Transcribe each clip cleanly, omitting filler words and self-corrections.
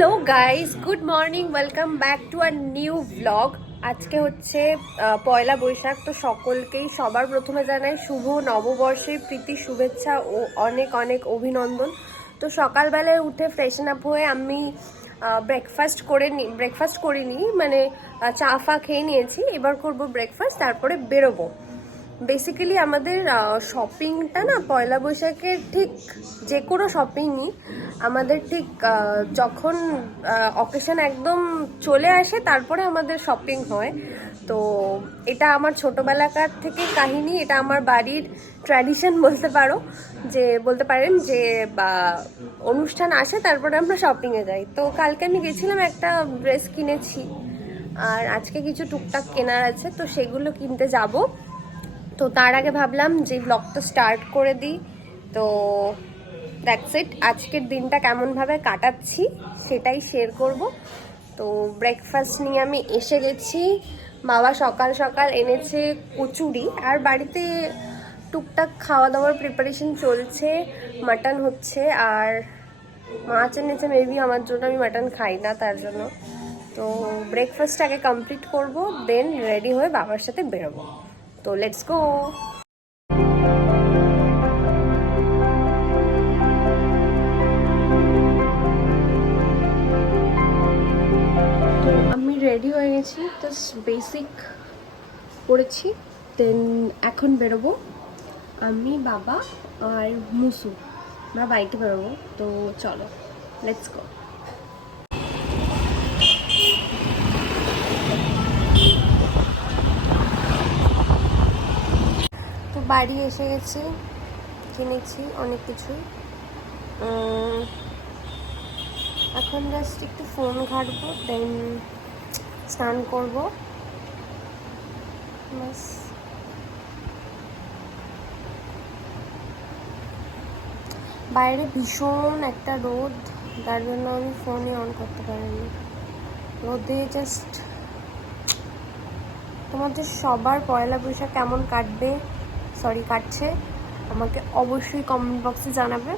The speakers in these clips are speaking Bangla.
Hello guys, good morning, welcome back to a new blog. আজকে হচ্ছে পয়লা বৈশাখ। তো সকলকেই সবার প্রথমে জানাই শুভ নববর্ষের প্রীতি শুভেচ্ছা ও অনেক অনেক অভিনন্দন। তো সকালবেলায় উঠে ফ্রেশন আপ হয়ে আমি ব্রেকফাস্ট করিনি, মানে চা ফা খেয়ে নিয়েছি। এবার করব ব্রেকফাস্ট, তারপরে বেরোবো। বেসিক্যালি আমাদের শপিংটা না পয়লা বৈশাখের ঠিক যে কোনো শপিংই আমাদের ঠিক যখন অকেশন একদম চলে আসে তারপরে আমাদের শপিং হয়। তো এটা আমার ছোটোবেলাকার থেকে কাহিনী, এটা আমার বাড়ির ট্র্যাডিশন বলতে পারেন যে অনুষ্ঠান আসে তারপরে আমরা শপিংয়ে যাই। তো কালকে আমি গেছিলাম, একটা ড্রেস কিনেছি, আর আজকে কিছু টুকটাক কেনার আছে, তো সেগুলো কিনতে যাব। তো তার আগে ভাবলাম যে ব্লগটা স্টার্ট করে দিই। তো দ্যাটস ইট, আজকের দিনটা কেমনভাবে কাটাচ্ছি সেটাই শেয়ার করব। তো ব্রেকফাস্ট নিয়ে আমি এসে গেছি। বাবা সকাল সকাল এনেছে কচুরি, আর বাড়িতে টুকটাক খাওয়া দাওয়ার প্রিপারেশন চলছে। মাটন হচ্ছে, আর মাছ এনেছে মেবি আমার জন্য, আমি মাটন খাই না তার জন্য। তো ব্রেকফাস্ট আগে কমপ্লিট করব, দেন রেডি হয়ে বাবার সাথে বেরোবো। তো লেটস গো। তো আমি রেডি হয়ে গেছি, জাস্ট বেসিক পরেছি, দেন এখন বেরোবো। আমি, বাবা আর মুসু আমরা বাইকে বেরোবো। তো চলো, লেটস গো। তো বাড়ি এসে গেছি, কিনেছি অনেক কিছুই। এখন জাস্ট একটু ফোন ঘাঁটবো, দেন স্নান করবো, বাস। বাইরে ভীষণ একটা রোদ, তার জন্য আমি ফোনই অন করতে পারিনি। রোদে জাস্ট তোমাদের সবার পয়লা বৈশাখ কেমন কাটছে আমাকে অবশ্যই কমেন্ট বক্সে জানাবে,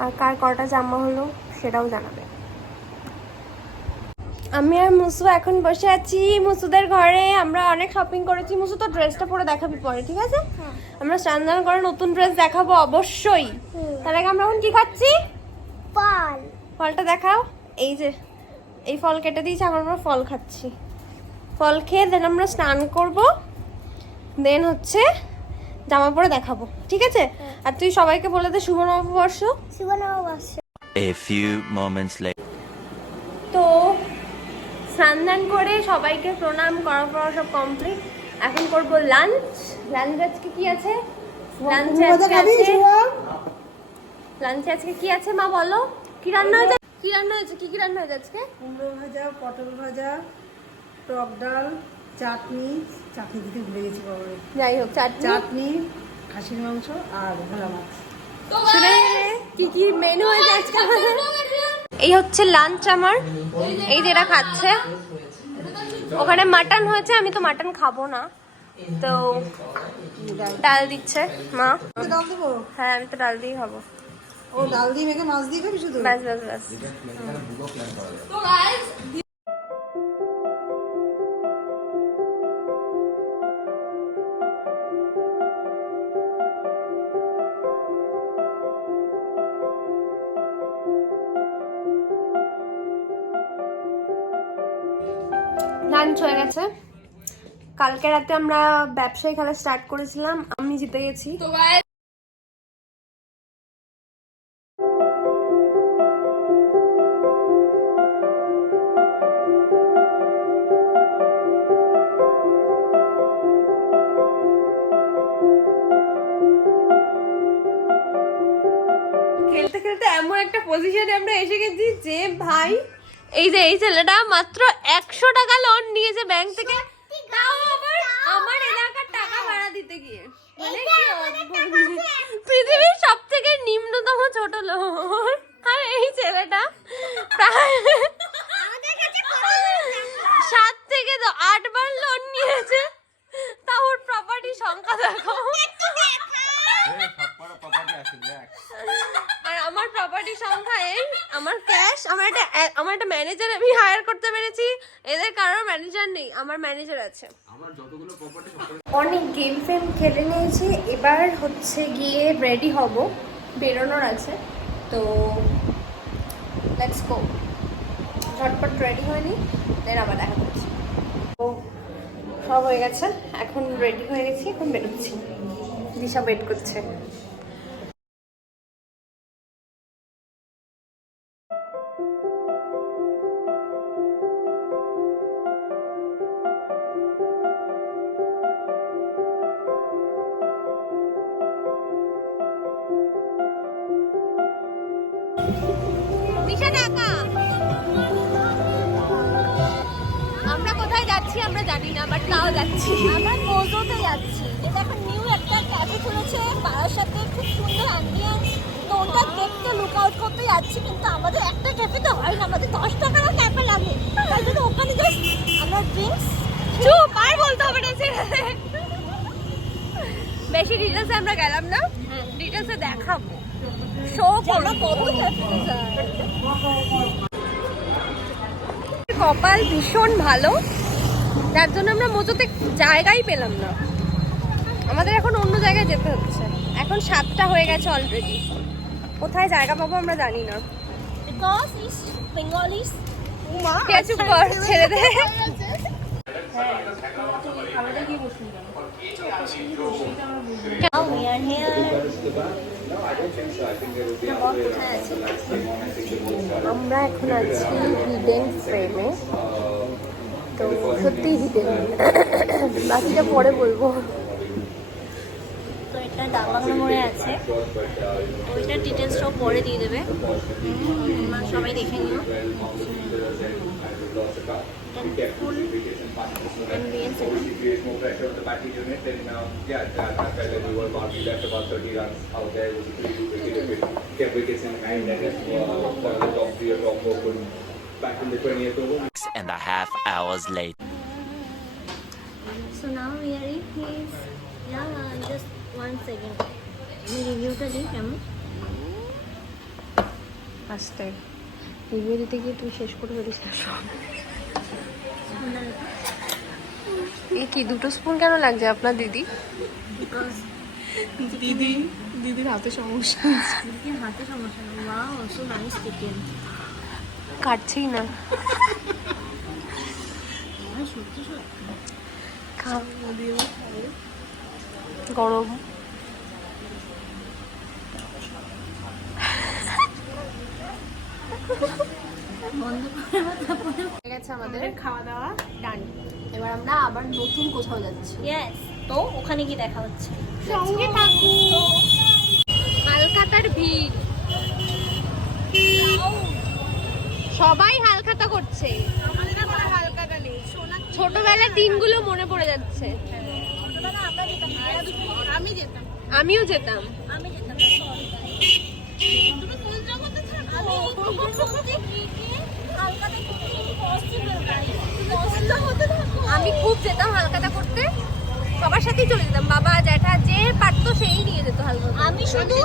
আর কার কটা জামা হলো সেটাও জানাবে। আমি আর মুসু এখন বসে আছি মুসুদের ঘরে। আমরা অনেক শপিং করেছি। মুসু তো ড্রেসটা পরে দেখাবি পরে, ঠিক আছে? আমরা স্নান করে নতুন ড্রেস দেখাবো অবশ্যই। তার আগে আমরা এখন কি খাচ্ছি? ফলটা দেখাও। এই যে এই ফল কেটে দিয়েছি, আমরা ফল খাচ্ছি। ফল খেয়ে দেন আমরা স্নান করব, দেন হচ্ছে জামা পরে দেখাবো, ঠিক আছে? আর তুই সবাইকে বলে দে শুভ নববর্ষ। শুভ নববর্ষ। A few moments later. তো স্নান করে সবাইকে প্রণাম করার পর সব কমপ্লিট। এখন করব লাঞ্চ। আজকে কি আছে? লাঞ্চে আজকে কি আছে মা বলো? কি রান্না হয়েছে? কি রান্না হয়েছে আজকে? কুমড়ো ভাজা, পটল ভাজা, টক ডাল, চাটনি দিতে ভুলে গেছি বাবা। যাই হোক, চাটনি, খাসির মাংস আর ভোলা মাছ। কি মেনু হয়েছে আজকে? এই হচ্ছে লাঞ্চ আমার। এই যেটা খাচ্ছে, ওখানে মাটন হয়েছে, আমি তো মাটন খাবো না, তো ডাল দিচ্ছে মা। ডাল দেবো? হ্যাঁ, আমি তো ডাল দিয়েই খাবো। ও ডাল দিয়ে মেখে মাছ দিয়ে খাবি শুধু? ব্যাস। লাঞ্চ হয়ে গেছে। কালকে রাতে আমরা ব্যবসায়ী খেলা স্টার্ট করেছিলাম, আমি জিতে গেছি। খেলতে খেলতে এমন একটা পজিশনে আমরা এসে গেছি যে ভাই, এই যে এই ছেলেটা মাত্র 100 টাকা লোন নিয়েছে ব্যাংক থেকে, তাও আবার আমার এলাকার টাকা ভাড়া দিতে গিয়ে। মানে পৃথিবীর সব থেকে নিম্নতম ছোট লোন, আর এই ছেলেটা প্রায় 7 থেকে 8 বার লোন নিয়েছে। তা ওর প্রপার্টি সংখ্যা দেখো, আর আমার প্রপার্টি সংখ্যা এই, আমার ক্যাশ, আমার একটা ম্যানেজার আমি হায়ার করতে পেরেছি। এদের কারোর ম্যানেজার নেই, আমার ম্যানেজার আছে। অনেক গেম ফেম খেলে নিয়েছি, এবার হচ্ছে গিয়ে রেডি হব, বেরোনোর আছে। তো লেটস গো, ঝটপট রেডি হয়নি, দেন আবার দেখা করছি। তো সব হয়ে গেছে, এখন রেডি হয়ে গেছি, এখন বেরোচ্ছি। দিশা ওয়েট করছে। দিশা টাকা, আমরা কোথায় যাচ্ছি আমরা জানি না, বাট তাও যাচ্ছি। আমরা মোজোতে যাচ্ছি, এটা এখন নিউ একটা ক্যাফে খুলেছে বারাসাতে, খুব সুন্দর অ্যাম্বিয়েন্স। তো ওটা দেখতে লুক আউট করতে যাচ্ছি, কিন্তু আমাদের একটা ক্যাফেতে হয় না, আমাদের 10 টাকারও ক্যাফে লাগে। তাই জন্য ওখানে জাস্ট আমরা ড্রিঙ্কস। চুপ, আর বলতে হবে না, বেশি ডিটেলসে আমরা গেলাম না, ডিটেলসে দেখাবো, শো করবো। কপাল ভীষণ ভালো, যার জন্য আমরা মোজোতে জায়গাই পেলাম না, আমাদের এখন অন্য জায়গায় যেতে হচ্ছে। এখন 7টা হয়ে গেছে অলরেডি, কোথায় জায়গা পাবো আমরা জানি না। Because is Bengalese. কে চুপ কর, ছেড়ে দে। Now we are here. আমরা এখন আছি হিডেন ফ্রেমে, তো সত্যি হিডেন, বাকিটা পরে বলবো। তো এটা ডাকবাংলা মোড়ে আছে, তো এটার ডিটেলস সব পরে দিয়ে দেবে, তোমরা সবাই দেখে নিও। এটা ফুল ambience. And a half hours later. So now we are in his, yeah, just 1 second. আমি রিভিউটা দিই কেমন। আস্তে রিভিউ দিতে গিয়ে তুই শেষ করে ফেলিস না সব। এই কি 2টো স্পুন কেন লাগছে আপনার দিদি? দিদির হাতে সমস্যা। দিদির হাতে সমস্যা না। Wow, so nice chicken. কাটছেই না, সত্যি সত্যি খা, গরম। হয়ে গেছে আমাদের খাওয়া দাওয়া ডান, এবার আমরা আবার নতুন কোথাও যাচ্ছি। ইয়েস, তো ওখানে কি দেখা হচ্ছে? সঙ্গে থাকো। হালখাতার ভিড়, সবাই হালখাতা করছে, ছোটবেলার দিনগুলো মনে পড়ে যাচ্ছে। আমিও যেতাম। আমি খুব যেতাম হালখাতা করতে, সবার সাথেই চলে যেতাম, বাবা জ্যাঠা যে পারতো সেই নিয়ে যেত হালখাতা। আমি শুধু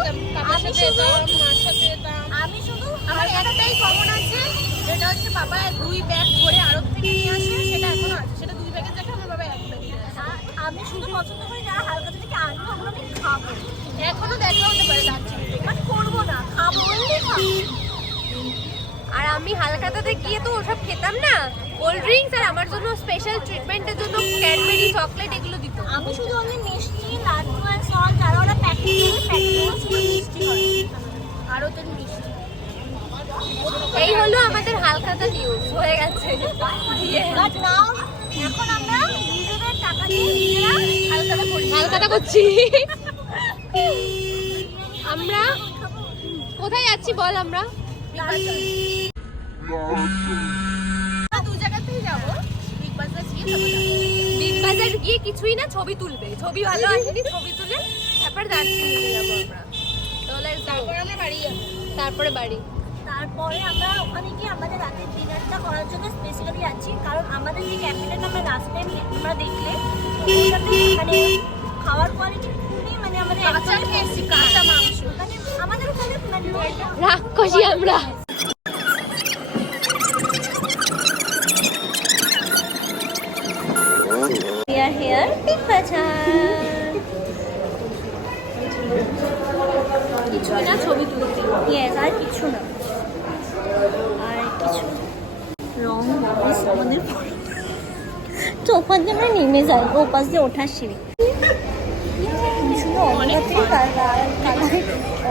মার সাথে যেতাম। আমার একটাই কমন আছে, যেটা হচ্ছে বাবা 2 ব্যাগ ভরে আড়ত থেকে নিয়ে আসে, সেটা এখনো আছে, সেটা 2 ব্যাগের জায়গায় আমার বাবা 1 ব্যাগ। আমি শুধু পছন্দ করি যারা হালখাতা থেকে আনবো, ওগুলো আমি খাবো। এখনো দেখা হতে পারে যাচ্ছি, মানে করবো না, খাবো, only খাবো। আর আমি হালখাতাতে গিয়ে তো ওসব খেতাম না, কোল্ড ড্রিঙ্কস আর আমার জন্য স্পেশাল ট্রিটমেন্টের জন্য ক্যাডবেরি চকলেট এগুলো দিত। আমি শুধু অনলি মিষ্টি, লাড্ডু আর সল, যারা ওরা প্যাকেট শুধু মিষ্টি হয়, আরও তো মিষ্টি। এই হলো আমাদের হালখাতা নিউজ, হয়ে গেছে। বাট নাও এখন আমরা নিজেদের টাকা দিয়ে নিজেরা হালখাতা করি, হালখাতা করছি। আমরা কোথায় যাচ্ছি বল? আমরা দু জায়গাতেই যাবো, বিগ বাজার গিয়ে বিগ বাজার গিয়ে কিছুই না, ছবি তুলবে, ছবি ভালো আসেনি, ছবি তুলে তারপর দার্জিলিং যাবো আমরা। তাহলে তারপরে আমরা বাড়ি যাবো, তারপরে বাড়ি। তারপরে আমরা ওখানে গিয়ে আমাদের রাতের ডিনারটা করার জন্য স্পেশালি যাচ্ছি, কারণ আমাদের যে ক্যাফেটা আমরা লাস্ট টাইম আমরা দেখলে ওটাতে মানে খাওয়ার কোয়ালিটি খুবই, মানে আমাদের কাঁচা খেয়েছি, কাঁচা মাংস। মানে আমাদের ওখানে মানে রাক্ষসী আমরা। হেয়ার পিক বাজার কিছু না, ছবি তুলতে। ইয়েস, আর কিছু না, আর কিছু রং আমাদের তো ওখান দিয়ে আমরা নেমে যাই, ও পাশ দিয়ে ওঠার সিঁড়ি।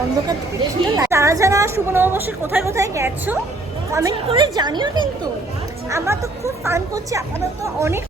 অন্ধকার থেকে যারা যারা শুভ নববর্ষে কোথায় কোথায় গেছো কমেন্ট করে জানিও। কিন্তু আমরা তো খুব ফান করছি, আমাদের তো অনেক।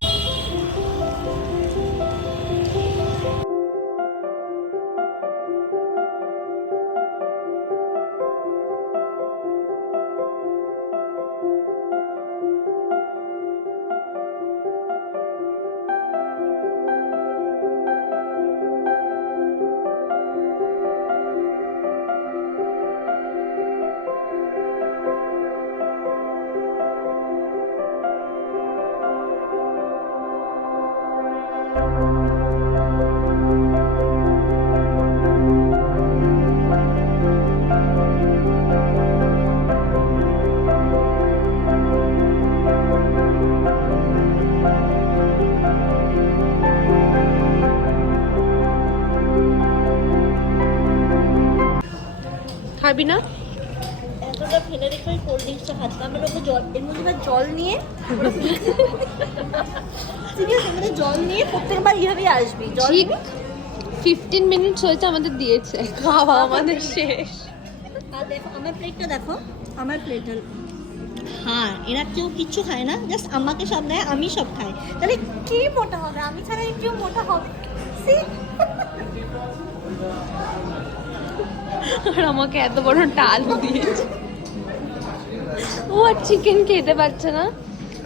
খাবি না? এতটা ফেলে রেখে ওই কোল্ড ড্রিঙ্কসটা খাচ্ছি। আমরা ওকে জল, এর মধ্যে জল নিয়ে ঠিক আছে, আমাদের জল নিয়ে প্রত্যেকবার এইভাবেই আসবি। জল ঠিক 15 মিনিটস হয়েছে আমাদের দিয়েছে, খাওয়া আমাদের শেষ। আর দেখো আমার প্লেটটা, দেখো আমার প্লেটটা। হ্যাঁ, এরা কেউ কিচ্ছু খায় না, জাস্ট আমাকে সব দেয়, আমি সব খাই। তাহলে কি মোটা হবে? আমি ছাড়া কেউ মোটা হবে? আর আমাকে এত বড় ডাল দিয়েছে। ও আর চিকেন খেতে পারছে না,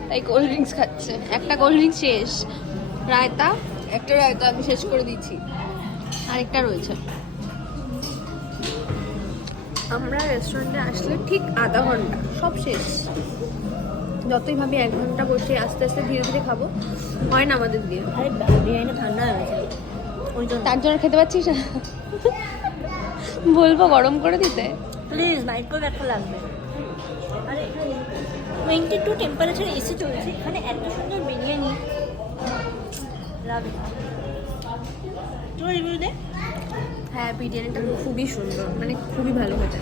তাই কোল্ড ড্রিঙ্কস খাচ্ছে। একটা কোল্ড ড্রিঙ্কস শেষ, রায়তা, একটা রায়তা আমি শেষ করে দিচ্ছি, আরেকটা রয়েছে। আমরা রেস্টুরেন্টে আসলে ঠিক আধা ঘন্টা, সব শেষ। যতই ভাবি 1 ঘন্টা বসে আস্তে আস্তে ধীরে ধীরে খাবো, হয় না আমাদের দিয়ে। আরে বিরিয়ানি ঠান্ডা হয়ে গেছে, ওই জন্য। তার জন্য খেতে পাচ্ছিস না? বলবো গরম করে দিতে? প্লিজ নাইট করে একটা লাগবে। আরে 22 টেম্পারেচার এসি চলছে, এখানে এত সুন্দর বিরিয়ানি লাগবে। তোর রিভিউ দে। হ্যাঁ, বিরিয়ানিটা খুবই সুন্দর, মানে খুবই ভালো খেতে।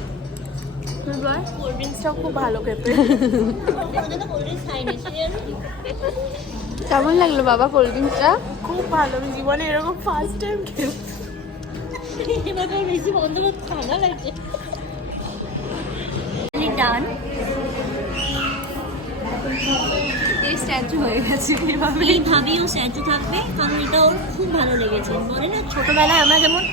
কোল্ড ড্রিঙ্কসটাও খুব ভালো খেতে। কেমন লাগলো বাবা কোল্ড ড্রিঙ্কসটা? খুব ভালো, আমি জীবনে এরকম ফার্স্ট টাইম খেলাম। এবার বেশি বন্ধ করতে ঠান্ডা লাগছে। ডান স্ট্যাচু হয়ে গেছে এভাবে। এইভাবেই ও স্ট্যাচু থাকবে, কারণ এটা ওর খুব ভালো লেগেছে। বলে না ছোটবেলায় আমরা যেমন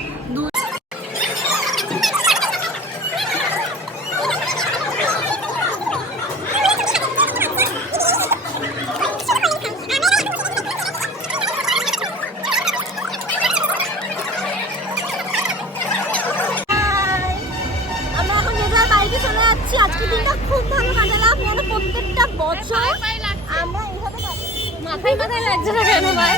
চলে যাচ্ছি। আজকের দিনটা খুব ভালো কাটালাম, যেন প্রত্যেকটা বছর আমরা এইভাবে মাথায় মাথায় লাগছে না কেন ভাই?